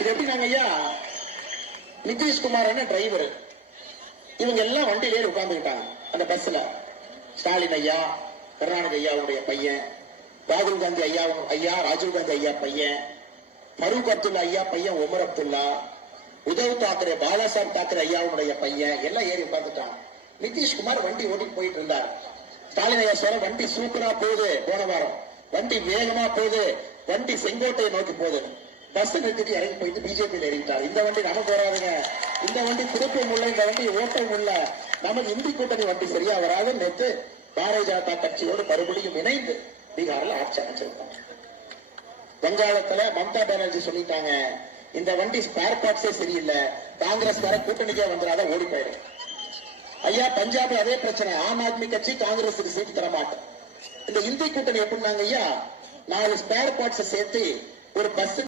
இது எப்படினாங்க ஐயா, நிதிஷ்குமார் டிரைவர், இவங்க எல்லாம் வண்டியில ஏறி உட்கார்ந்துக்கிட்டாங்க அந்த பஸ்ல. ஸ்டாலின் ஐயா, கருணாநிதி ஐயாவுடைய பையன், ராகுல் காந்தி ஐயா ராஜீவ் காந்தி ஐயா பையன், ஃபரூக் அப்துல்லா ஐயா பையன் உமர் அப்துல்லா, உத்தவ் தாக்கரே பாலாசாஹிப் தாக்கரே ஐயாவுடைய பையன் எல்லாம் ஏறி உட்கார்ந்துட்டாங்க. நிதிஷ்குமார் வண்டி ஓட்டிட்டு போயிட்டு இருந்தார். ஸ்டாலின் ஐயா சொல்ற வண்டி சூப்பரா போகுது, போன வாரம் வண்டி வேகமா போகுது, வண்டி செங்கோட்டையை நோக்கி போகுது. பஸ் நிறுத்திட்டு இறங்கி போயிட்டு பிஜேபியில் இறங்கிட்டார். இந்த வண்டி நமக்கு வராதுங்க, இந்த வண்டி திருப்பவும் இல்லை, இந்த வண்டி ஓட்டவும் இல்லை, நமக்கு இந்தி கூட்டணி வண்டி சரியா வராது. நேற்று பாரதிய ஜனதா கட்சியோடு மறுபடியும் இணைந்து பீகார்ல ஆட்சி அமைச்சிருக்காங்க. வங்காளத்துல மம்தா பானர்ஜி சொல்லிட்டாங்க, இந்த வண்டி ஸ்பேர் பார்ட்ஸே சரியில்லை, காங்கிரஸ்கார கூட்டணிக்கே வந்துடாத ஓடி போயிடும். ஐயா பஞ்சாப்ல அதே பிரச்சனை, ஆம் ஆத்மி கட்சி காங்கிரஸுக்கு சீட்டு தர மாட்டேன். இந்த இந்தி கூட்டணி எப்படின்னாங்க ஐயா, 4 ஸ்பேர் பார்ட்ஸ் சேர்த்து ஒரு பஸ்